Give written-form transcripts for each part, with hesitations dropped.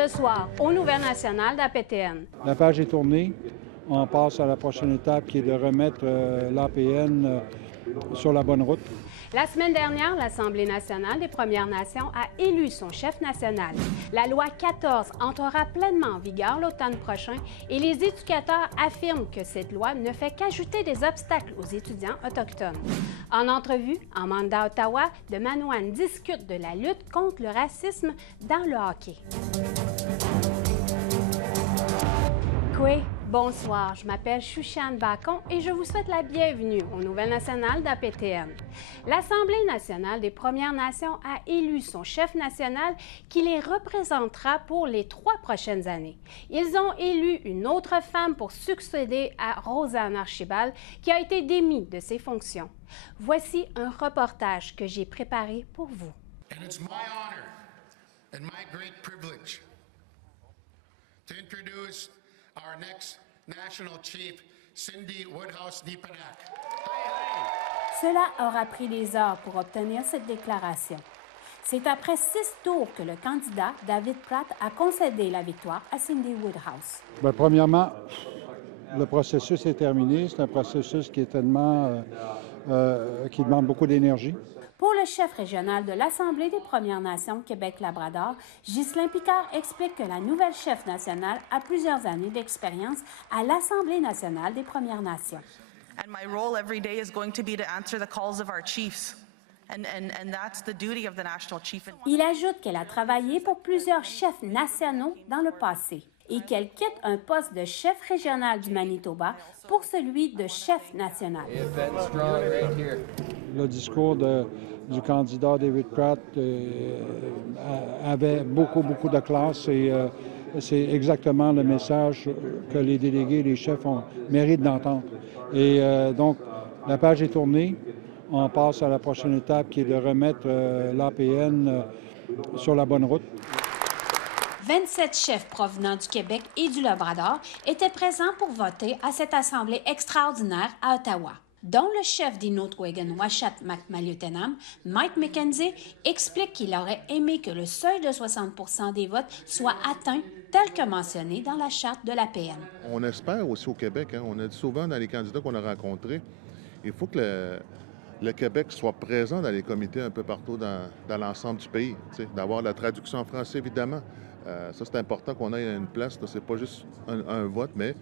Ce soir, aux Nouvelles nationales d'APTN. La page est tournée. On passe à la prochaine étape qui est de remettre l'APN sur la bonne route. La semaine dernière, l'Assemblée nationale des Premières Nations a élu son chef national. La loi 14 entrera pleinement en vigueur l'automne prochain et les éducateurs affirment que cette loi ne fait qu'ajouter des obstacles aux étudiants autochtones. En entrevue, en mandat à Ottawa, de Manoane discute de la lutte contre le racisme dans le hockey. Oui, bonsoir, je m'appelle Chouchane Bacon et je vous souhaite la bienvenue aux Nouvelles nationales d'APTN. L'Assemblée nationale des Premières Nations a élu son chef national qui les représentera pour les 3 prochaines années. Ils ont élu une autre femme pour succéder à Rosanne Archibald qui a été démise de ses fonctions. Voici un reportage que j'ai préparé pour vous. And it's my honor and my great privilege to introduce our next National Chief, Cindy Woodhouse-Nepanak. Cela aura pris des heures pour obtenir cette déclaration. C'est après 6 tours que le candidat David Pratt a concédé la victoire à Cindy Woodhouse. Bien, premièrement, le processus est terminé. C'est un processus qui est tellement qui demande beaucoup d'énergie. Pour le chef régional de l'Assemblée des Premières Nations Québec-Labrador, Ghislain Picard explique que la nouvelle chef nationale a plusieurs années d'expérience à l'Assemblée nationale des Premières Nations. And my role every day is going to be to answer the calls of our chiefs. And that's the duty of the national chief. Il ajoute qu'elle a travaillé pour plusieurs chefs nationaux dans le passé et qu'elle quitte un poste de chef régional du Manitoba pour celui de chef national. Le discours du candidat David Pratt avait beaucoup de classe et c'est exactement le message que les délégués et les chefs méritent d'entendre. Et donc, la page est tournée. On passe à la prochaine étape qui est de remettre l'APN sur la bonne route. 27 chefs provenant du Québec et du Labrador étaient présents pour voter à cette assemblée extraordinaire à Ottawa, dont le chef d'Inuit-Ouigan-Uashat-Macmaliutenam, Mike McKenzie, explique qu'il aurait aimé que le seuil de 60 % des votes soit atteint tel que mentionné dans la charte de l'APN. On espère aussi au Québec, on a dit souvent dans les candidats qu'on a rencontrés, il faut que le Québec soit présent dans les comités un peu partout dans l'ensemble du pays, d'avoir la traduction en français évidemment. Ça, c'est important qu'on ait une place. Ce n'est pas juste un vote, mais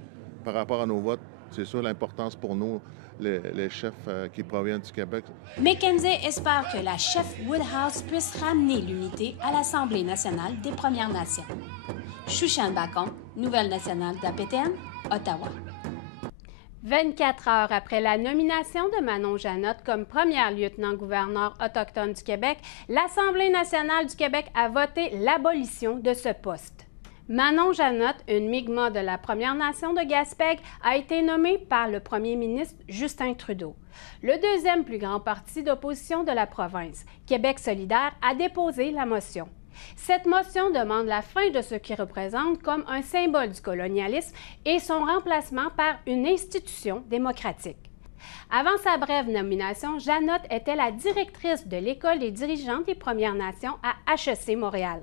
par rapport à nos votes, c'est sûr l'importance pour nous, les chefs qui proviennent du Québec. McKenzie espère que la chef Woodhouse puisse ramener l'unité à l'Assemblée nationale des Premières Nations. Chouchane Bacon, Nouvelle nationale d'APTN, Ottawa. 24 heures après la nomination de Manon Janotte comme première lieutenant-gouverneur autochtone du Québec, l'Assemblée nationale du Québec a voté l'abolition de ce poste. Manon Janotte, une Mi'kmaq de la Première Nation de Gaspé, a été nommée par le premier ministre Justin Trudeau. Le deuxième plus grand parti d'opposition de la province, Québec solidaire, a déposé la motion. Cette motion demande la fin de ce qui représente comme un symbole du colonialisme et son remplacement par une institution démocratique. Avant sa brève nomination, Janotte était la directrice de l'École des dirigeants des Premières Nations à HEC Montréal.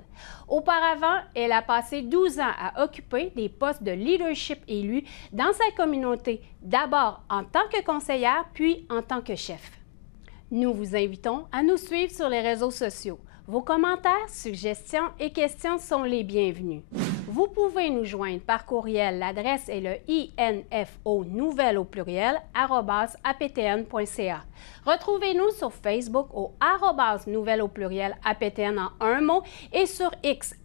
Auparavant, elle a passé 12 ans à occuper des postes de leadership élus dans sa communauté, d'abord en tant que conseillère, puis en tant que chef. Nous vous invitons à nous suivre sur les réseaux sociaux. Vos commentaires, suggestions et questions sont les bienvenus. Vous pouvez nous joindre par courriel. L'adresse est le info_nouvelles@aptn.ca. Retrouvez-nous sur Facebook au @nouvelles_aptn en un mot et sur X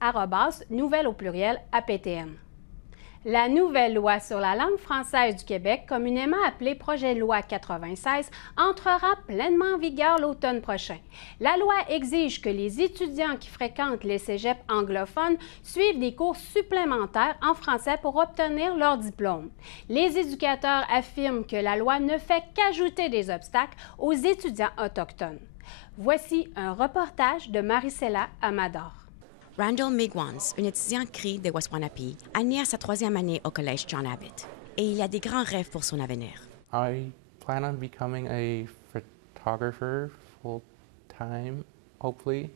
@nouvelles_aptn. La nouvelle loi sur la langue française du Québec, communément appelée Projet de loi 96, entrera pleinement en vigueur l'automne prochain. La loi exige que les étudiants qui fréquentent les cégeps anglophones suivent des cours supplémentaires en français pour obtenir leur diplôme. Les éducateurs affirment que la loi ne fait qu'ajouter des obstacles aux étudiants autochtones. Voici un reportage de Maricela Amador. Randall Migwans, une étudiante CRI de Waswanipi, a né à sa 3e année au collège John Abbott et il a des grands rêves pour son avenir. I plan on becoming a photographer full-time, hopefully,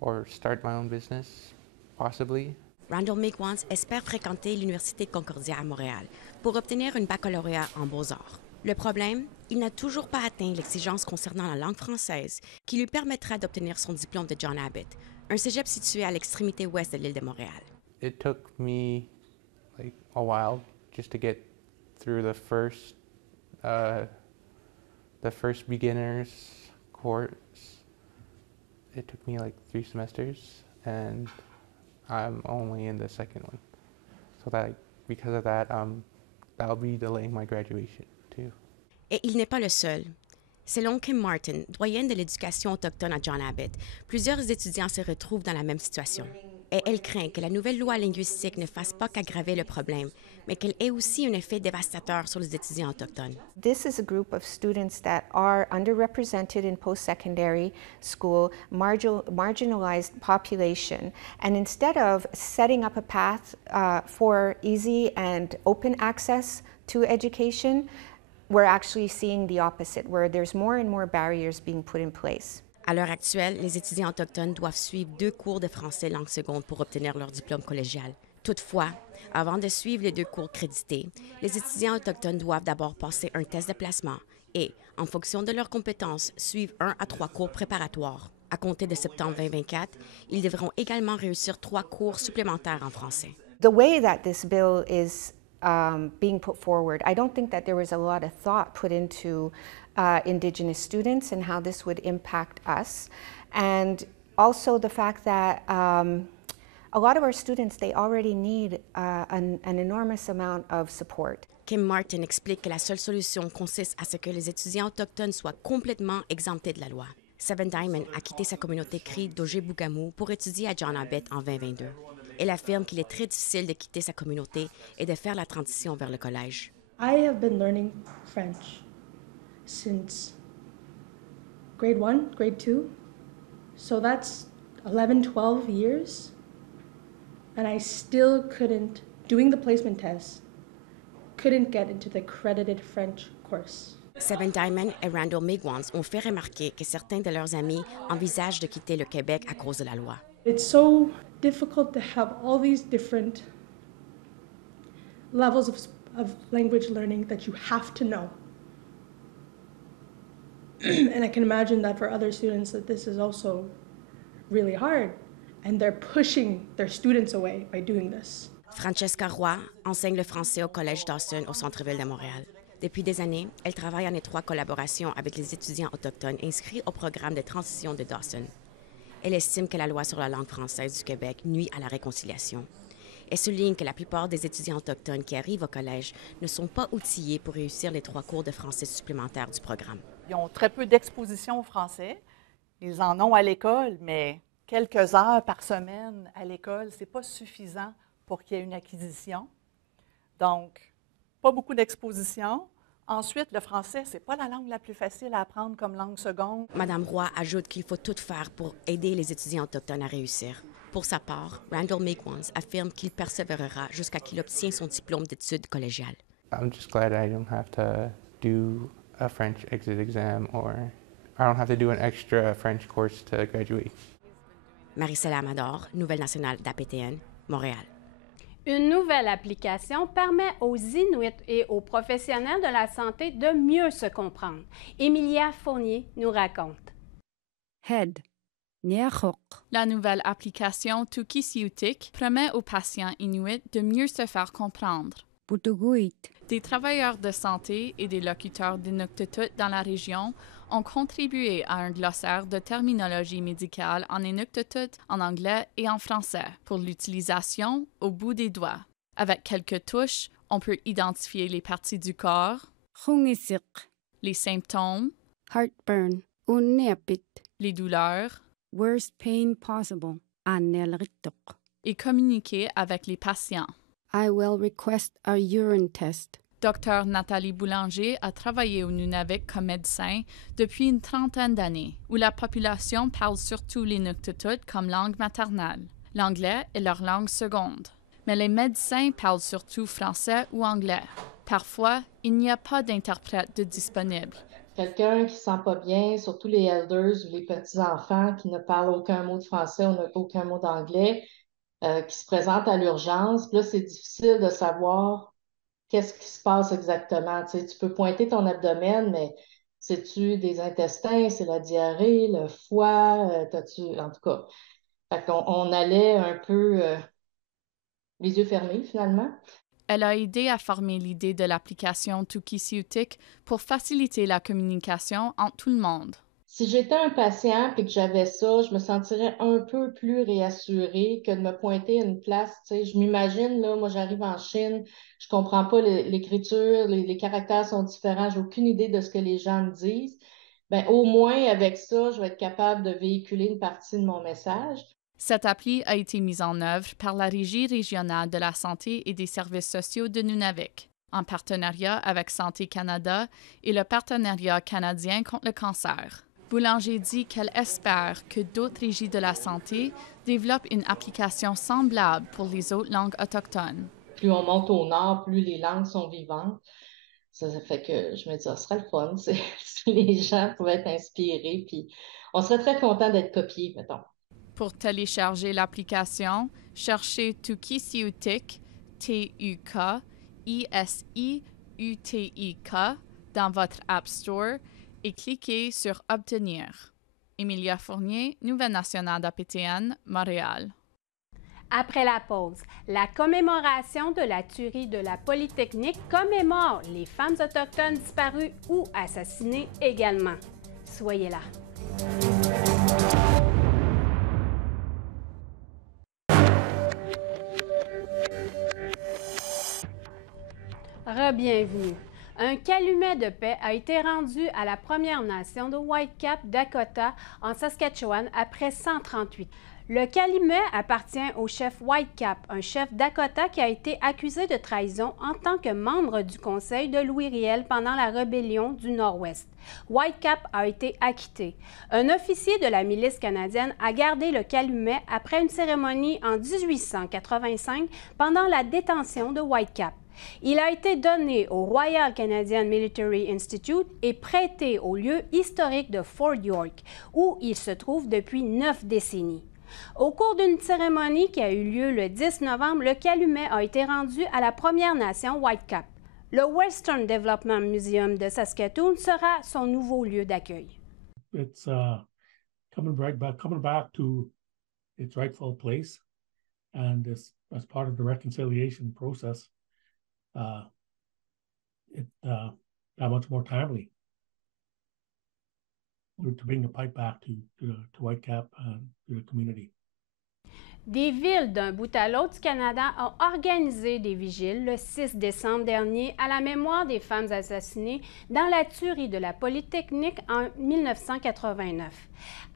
or start my own business, possibly. Randall Migwans espère fréquenter l'Université de Concordia à Montréal pour obtenir une baccalauréat en beaux-arts. Le problème, il n'a toujours pas atteint l'exigence concernant la langue française qui lui permettra d'obtenir son diplôme de John Abbott, un cégep situé à l'extrémité ouest de l'île de Montréal. It took me like a while just to get through the first beginners course. It took me like 3 semesters, and I'm only in the second one. So that because of that, that'll be delaying my graduation too. Et il n'est pas le seul. Selon Kim Martin, doyenne de l'éducation autochtone à John Abbott, plusieurs étudiants se retrouvent dans la même situation. Et elle craint que la nouvelle loi linguistique ne fasse pas qu'aggraver le problème, mais qu'elle ait aussi un effet dévastateur sur les étudiants autochtones. This is a group of students that are underrepresented in post-secondary school, marginalized population. And instead of setting up a path for easy and open access to education, we're actually seeing the opposite, where there's more and more barriers being put in place. À l'heure actuelle, les étudiants autochtones doivent suivre 2 cours de français langue seconde pour obtenir leur diplôme collégial. Toutefois, avant de suivre les 2 cours crédités, les étudiants autochtones doivent d'abord passer un test de placement et, en fonction de leurs compétences, suivre 1 à 3 cours préparatoires. À compter de septembre 2024, ils devront également réussir 3 cours supplémentaires en français. The way that this bill is being put forward, I don't think that there was a lot of thought put into Indigenous students and how this would impact us. And also the fact that a lot of our students, they already need an enormous amount of support. Kim Martin explique que la seule solution consiste à ce que les étudiants autochtones soient complètement exemptés de la loi. Seven Diamond a quitté sa communauté Cri d'Ojibougamau pour étudier à John Abbott en 2022. Elle affirme qu'il est très difficile de quitter sa communauté et de faire la transition vers le collège. I have been learning French since grade 1, grade 2. So that's 11, 12 years. And I still couldn't, doing the placement test, couldn't get into the accredited French course. Seven Diamond et Randall Migwans ont fait remarquer que certains de leurs amis envisagent de quitter le Québec à cause de la loi. It's so difficult to have all these different levels of language learning that you have to know. And I can imagine that for other students that this is also really hard, and they're pushing their students away by doing this. Francesca Roy enseigne le français au Collège Dawson au centre-ville de Montréal. Depuis des années, elle travaille en étroite collaboration avec les étudiants autochtones inscrits au programme de transition de Dawson. Elle estime que la loi sur la langue française du Québec nuit à la réconciliation. Elle souligne que la plupart des étudiants autochtones qui arrivent au collège ne sont pas outillés pour réussir les 3 cours de français supplémentaires du programme. Ils ont très peu d'exposition au français. Ils en ont à l'école, mais quelques heures par semaine à l'école, ce n'est pas suffisant pour qu'il y ait une acquisition. Donc, pas beaucoup d'exposition. Ensuite, le français, ce n'est pas la langue la plus facile à apprendre comme langue seconde. Madame Roy ajoute qu'il faut tout faire pour aider les étudiants autochtones à réussir. Pour sa part, Randall Migwans affirme qu'il persévérera jusqu'à qu'il obtienne son diplôme d'études collégiales. I'm just glad I don't have to do a French exit exam or I don't have to do an extra French course to graduate. Marie-Céline Amador, Nouvelle nationale d'APTN, Montréal. Une nouvelle application permet aux Inuits et aux professionnels de la santé de mieux se comprendre. Emilia Fournier nous raconte. Head. La nouvelle application Tukisiutik permet aux patients inuits de mieux se faire comprendre. Des travailleurs de santé et des locuteurs d'Inuktitut dans la région ont contribué à un glossaire de terminologie médicale en Inuktitut, en anglais et en français pour l'utilisation au bout des doigts. Avec quelques touches, on peut identifier les parties du corps, les symptômes, heartburn, les douleurs, worst pain possible, et communiquer avec les patients. I will request a urine test. Dr Nathalie Boulanger a travaillé au Nunavik comme médecin depuis une trentaine d'années, où la population parle surtout l'Inuktitut comme langue maternelle. L'anglais est leur langue seconde. Mais les médecins parlent surtout français ou anglais. Parfois, il n'y a pas d'interprète de disponible. Quelqu'un qui ne se sent pas bien, surtout les elders ou les petits-enfants qui ne parlent aucun mot de français ou aucun mot d'anglais, qui se présentent à l'urgence. Puis là, c'est difficile de savoir qu'est-ce qui se passe exactement. Tu sais, tu peux pointer ton abdomen, mais c'est-tu des intestins, c'est la diarrhée, le foie, en tout cas. Fait qu'on on allait un peu les yeux fermés, finalement. Elle a aidé à former l'idée de l'application Tukisiutik pour faciliter la communication entre tout le monde. Si j'étais un patient et que j'avais ça, je me sentirais un peu plus réassurée que de me pointer à une place. Tu sais, je m'imagine, là, moi, j'arrive en Chine, je comprends pas l'écriture, les caractères sont différents, j'ai aucune idée de ce que les gens me disent. Ben, au moins, avec ça, je vais être capable de véhiculer une partie de mon message. Cette appli a été mise en œuvre par la Régie régionale de la santé et des services sociaux de Nunavik, en partenariat avec Santé Canada et le Partenariat canadien contre le cancer. Boulanger dit qu'elle espère que d'autres régies de la santé développent une application semblable pour les autres langues autochtones. Plus on monte au nord, plus les langues sont vivantes. Ça fait que je me dis, ça serait le fun si les gens pouvaient être inspirés, puis on serait très content d'être copiés, mettons. Pour télécharger l'application, cherchez Tukisiutik, Tukisiutik, dans votre App Store et cliquez sur Obtenir. Emilia Fournier, Nouvelle nationale d'APTN, Montréal. Après la pause, la commémoration de la tuerie de la Polytechnique commémore les femmes autochtones disparues ou assassinées également. Soyez là. Re-bienvenue. Un calumet de paix a été rendu à la Première Nation de Whitecap, Dakota, en Saskatchewan, après 138. Le calumet appartient au chef Whitecap, un chef Dakota qui a été accusé de trahison en tant que membre du conseil de Louis Riel pendant la rébellion du Nord-Ouest. Whitecap a été acquitté. Un officier de la milice canadienne a gardé le calumet après une cérémonie en 1885 pendant la détention de Whitecap. Il a été donné au Royal Canadian Military Institute et prêté au lieu historique de Fort York, où il se trouve depuis 9 décennies. Au cours d'une cérémonie qui a eu lieu le 10 novembre, le calumet a été rendu à la Première Nation Whitecap. Le Western Development Museum de Saskatoon sera son nouveau lieu d'accueil. It's coming back to its rightful place, and as part of the reconciliation process. That much more timely to bring the pipe back to Whitecap and to the community. Des villes d'un bout à l'autre du Canada ont organisé des vigiles le 6 décembre dernier à la mémoire des femmes assassinées dans la tuerie de la Polytechnique en 1989.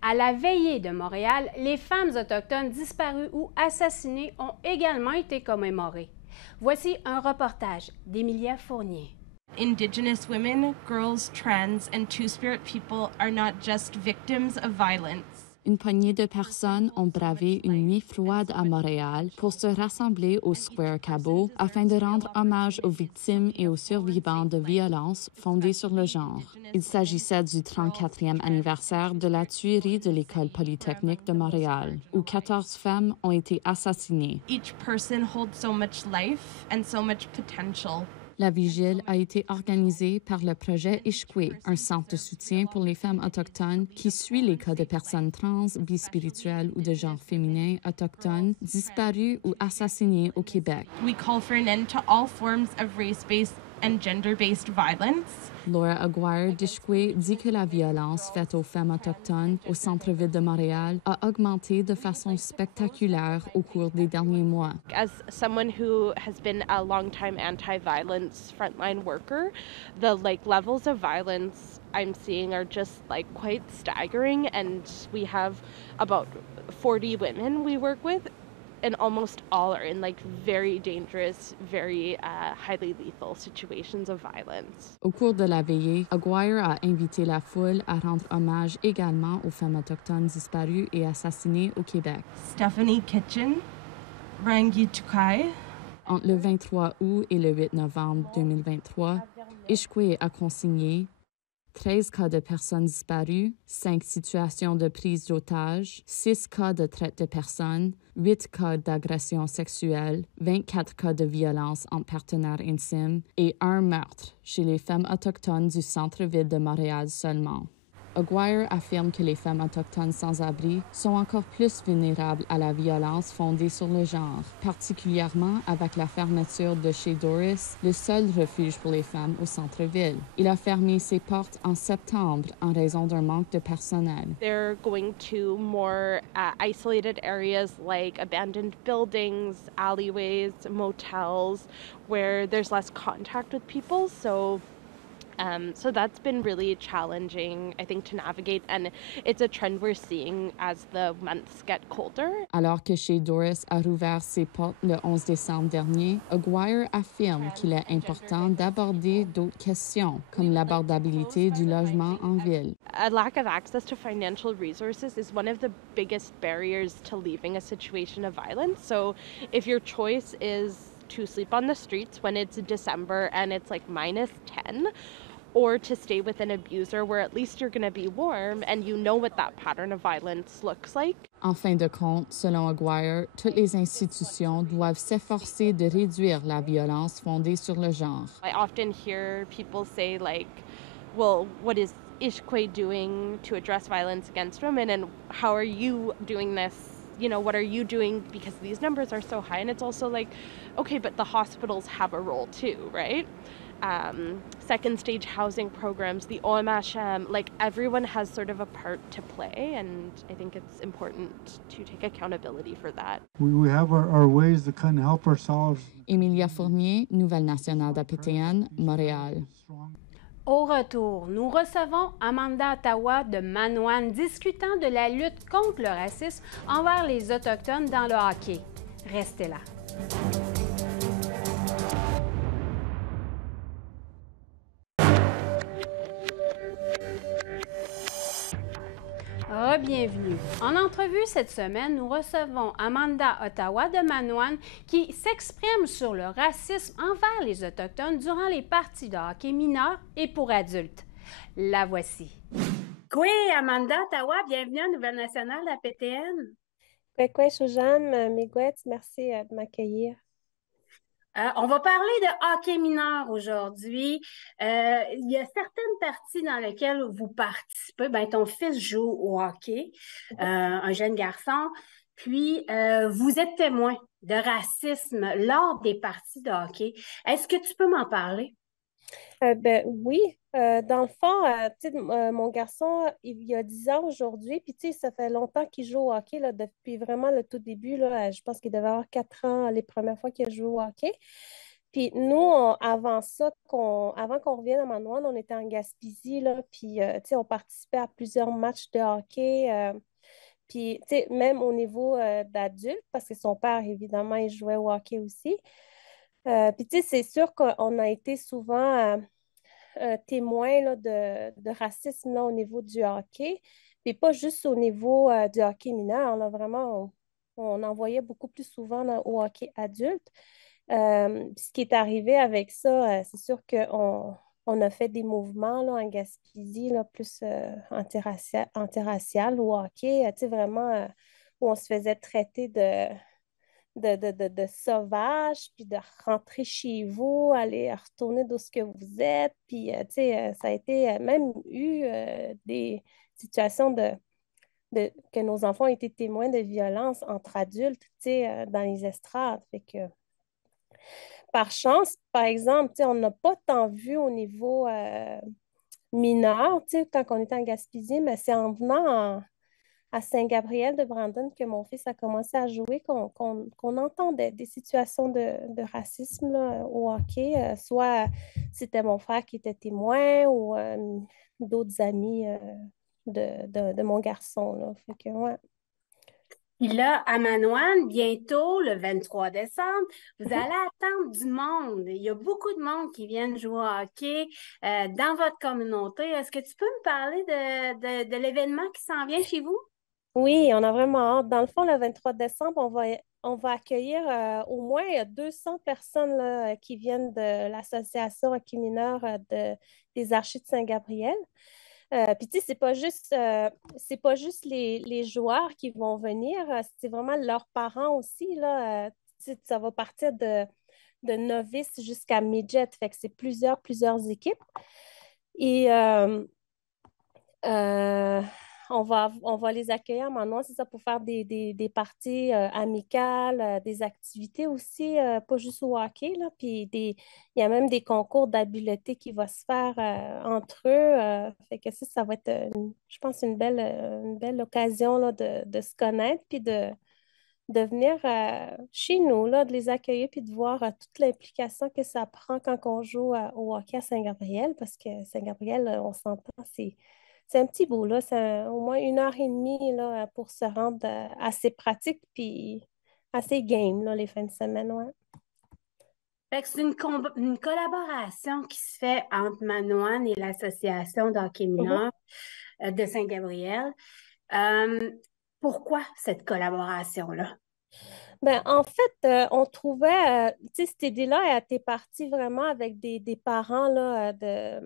À la veillée de Montréal, les femmes autochtones disparues ou assassinées ont également été commémorées. Voici un reportage d'Emilia Fournier. Indigenous women, girls, trans, and Two-Spirit people are not just victims of violence. Une poignée de personnes ont bravé une nuit froide à Montréal pour se rassembler au Square Cabot afin de rendre hommage aux victimes et aux survivants de violences fondées sur le genre. Il s'agissait du 34e anniversaire de la tuerie de l'École polytechnique de Montréal, où 14 femmes ont été assassinées. Each person holds so much life and so much potential. La vigile a été organisée par le projet Ishkwe, un centre de soutien pour les femmes autochtones qui suit les cas de personnes trans, bispirituelles ou de genre féminin autochtones disparues ou assassinées au Québec. We call for an end to all forms of race-based and gender-based violence. Laura Aguirre d'Ishkwe dit que la violence faite aux femmes autochtones au centre-ville de Montréal a augmenté de façon spectaculaire au cours des derniers mois. As someone who has been a long-time anti-violence frontline worker, the levels of violence I'm seeing are just quite staggering, and we have about 40 women we work with. And almost all are in very dangerous, very highly lethal situations of violence. Au cours de la veillée, Aguirre a invité la foule à rendre hommage également aux femmes autochtones disparues et assassinées au Québec. Stephanie Kitchen, Rangi Tukai. Entre le 23 août et le 8 novembre 2023, Ishkwe a consigné 13 cas de personnes disparues, 5 situations de prise d'otages, 6 cas de traite de personnes, 8 cas d'agression sexuelle, 24 cas de violence entre partenaires intimes et 1 meurtre chez les femmes autochtones du centre-ville de Montréal seulement. Aguirre affirme que les femmes autochtones sans-abri sont encore plus vulnérables à la violence fondée sur le genre, particulièrement avec la fermeture de chez Doris, le seul refuge pour les femmes au centre-ville. Il a fermé ses portes en septembre en raison d'un manque de personnel. They're going to more isolated areas like abandoned buildings, alleyways, motels, where there's less contact with people. So that's been really challenging, I think, to navigate, and it's a trend we're seeing as the months get colder. Alors que chez Doris a rouvert ses portes le 11 décembre dernier, Aguirre affirme qu'il est important d'aborder d'autres questions, comme l'abordabilité du logement en ville. A lack of access to financial resources is one of the biggest barriers to leaving a situation of violence. So if your choice is to sleep on the streets when it's December and it's like -10, or to stay with an abuser where at least you're going to be warm and you know what that pattern of violence looks like. En fin de compte, selon Aguirre, toutes les institutions doivent s'efforcer de réduire la violence fondée sur le genre. I often hear people say like, well, what is Ishkwe doing to address violence against women, and how are you doing this? You know, what are you doing because these numbers are so high? And it's also like, okay, but the hospitals have a role too, right? Second stage housing programs, the OMHM, like everyone has sort of a part to play, and I think it's important to take accountability for that. We have our ways to kind of help ourselves. Emilia Fournier, Nouvelle nationale d'APTN, Montréal. Au retour, nous recevons Amanda Ottawa de Manoine discutant de la lutte contre le racisme envers les Autochtones dans le hockey. Restez là. Bienvenue. En entrevue cette semaine, nous recevons Amanda Ottawa de Manoine qui s'exprime sur le racisme envers les Autochtones durant les parties de hockey mineurs et pour adultes. La voici. Oui, Amanda Ottawa, bienvenue à Nouvelle nationale de la PTN. Oui, Suzanne, Miguet, merci de m'accueillir. On va parler de hockey mineur aujourd'hui. Il y a certaines parties dans lesquelles vous participez. Ben, ton fils joue au hockey, un jeune garçon. Puis, vous êtes témoin de racisme lors des parties de hockey. Est-ce que tu peux m'en parler? Oui. Dans le fond, mon garçon, il a 10 ans aujourd'hui. Puis, ça fait longtemps qu'il joue au hockey, là, depuis vraiment le tout début. Là, je pense qu'il devait avoir 4 ans les premières fois qu'il a joué au hockey. Puis nous, avant qu'on revienne à Manoine, on était en Gaspésie, là, puis on participait à plusieurs matchs de hockey. Puis même au niveau d'adultes, parce que son père, évidemment, il jouait au hockey aussi. Puis c'est sûr qu'on a été souvent témoin là, de racisme là, au niveau du hockey. Puis pas juste au niveau du hockey mineur. Là, vraiment, on en voyait beaucoup plus souvent là, au hockey adulte. Ce qui est arrivé avec ça, c'est sûr qu'on a fait des mouvements là, en Gaspésie là, plus antiracial au hockey, vraiment où on se faisait traiter de sauvage, puis de rentrer chez vous, aller retourner d'où ce que vous êtes. Puis, ça a été même eu des situations que nos enfants ont été témoins de violences entre adultes, dans les estrades. Fait que, par chance, par exemple, on n'a pas tant vu au niveau mineur, quand on était en Gaspésie, mais c'est en venant à Saint-Gabriel-de-Brandon que mon fils a commencé à jouer, qu'on entendait des situations de racisme là, au hockey. Soit c'était mon frère qui était témoin ou d'autres amis de mon garçon. Là. Fait que, ouais. Puis là, à Manoine, bientôt, le 23 décembre, vous allez attendre du monde. Il y a beaucoup de monde qui viennent jouer au hockey dans votre communauté. Est-ce que tu peux me parler de l'événement qui s'en vient chez vous? Oui, on a vraiment hâte. Dans le fond, le 23 décembre, on va accueillir au moins 200 personnes là, qui viennent de l'Association hockey mineur des Archers de Saint-Gabriel. Puis, tu sais, c'est pas juste les joueurs qui vont venir, c'est vraiment leurs parents aussi, là. Ça va partir de novices jusqu'à midget, fait que c'est plusieurs équipes. Et on va les accueillir maintenant, c'est ça, pour faire des parties amicales, des activités aussi, pas juste au hockey, là. Puis il y a même des concours d'habileté qui vont se faire entre eux. Fait que ça va être, je pense, une belle occasion là, de se connaître, puis de venir chez nous, là, de les accueillir, puis de voir toute l'implication que ça prend quand on joue au hockey à Saint-Gabriel, parce que Saint-Gabriel, on s'entend, c'est un petit bout, là. C'est au moins 1h30 là, pour se rendre assez pratique puis assez game là, les fins de semaine. Ouais. Fait que c'est une collaboration qui se fait entre Manoine et l'Association de hockey mineur de Saint-Gabriel. Pourquoi cette collaboration-là? Ben, en fait, on trouvait, tu sais, cette idée-là, elle était partie vraiment avec des parents là, de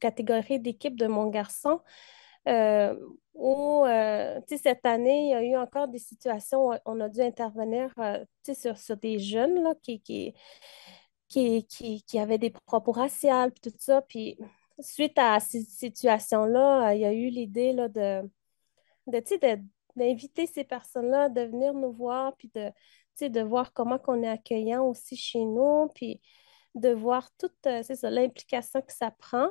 catégorie d'équipe de mon garçon, où, tu sais, cette année, il y a eu encore des situations où on a dû intervenir, tu sais, sur des jeunes là, qui avaient des propos raciaux, puis tout ça. Puis, suite à ces situations-là, il y a eu l'idée là, d'inviter ces personnes-là à venir nous voir, puis de voir comment on est accueillant aussi chez nous, puis de voir toute c'est ça, l'implication que ça prend.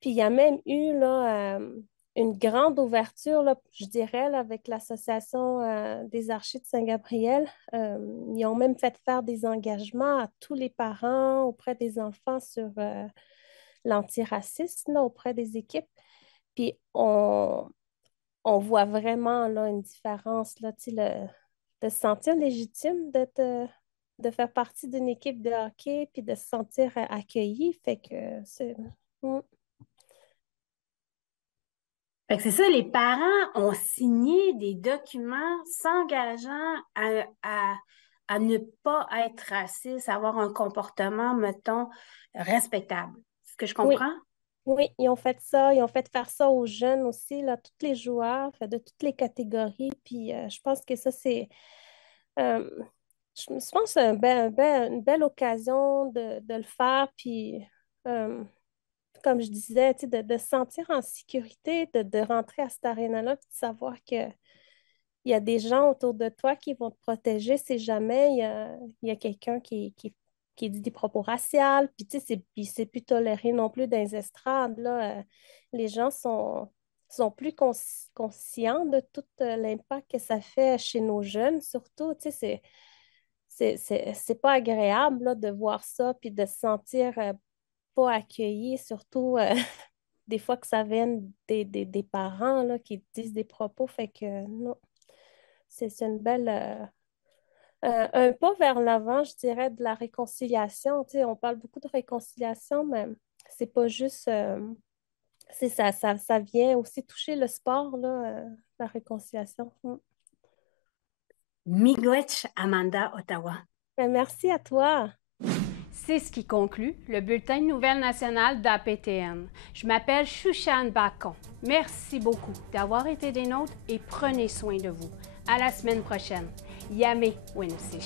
Puis il y a même eu là, une grande ouverture, là, je dirais, là, avec l'Association des Archers de Saint-Gabriel. Ils ont même fait faire des engagements à tous les parents auprès des enfants sur l'antiracisme, là, auprès des équipes. Puis on voit vraiment là, une différence, là, de se sentir légitime de faire partie d'une équipe de hockey puis de se sentir accueilli. Fait que c'est... Fait que c'est ça, les parents ont signé des documents s'engageant à ne pas être raciste, à avoir un comportement, mettons, respectable. C'est ce que je comprends? Oui, ils ont fait ça. Ils ont fait faire ça aux jeunes aussi, là, tous les joueurs, de toutes les catégories. Puis je pense que ça, c'est... je pense que c'est une belle occasion de le faire. Puis, comme je disais, de se sentir en sécurité, de rentrer à cette aréna-là, puis de savoir qu'il y a des gens autour de toi qui vont te protéger si jamais il y a quelqu'un qui dit des propos raciaux, puis tu sais, c'est plus toléré non plus dans les estrades, là. Les gens sont plus conscients de tout l'impact que ça fait chez nos jeunes, surtout, tu sais, c'est pas agréable, là, de voir ça, puis de se sentir pas accueilli, surtout des fois que ça vient des parents, là, qui disent des propos, fait que non, c'est une belle... un pas vers l'avant, je dirais, de la réconciliation. Tu sais, on parle beaucoup de réconciliation, mais c'est pas juste... ça vient aussi toucher le sport, là, la réconciliation. Miigwech Amanda, Ottawa. Ben, merci à toi. C'est ce qui conclut le bulletin de nouvelles nationales d'APTN. Je m'appelle Shushan Bacon. Merci beaucoup d'avoir été des nôtres et prenez soin de vous. À la semaine prochaine. Yame Winnipeg.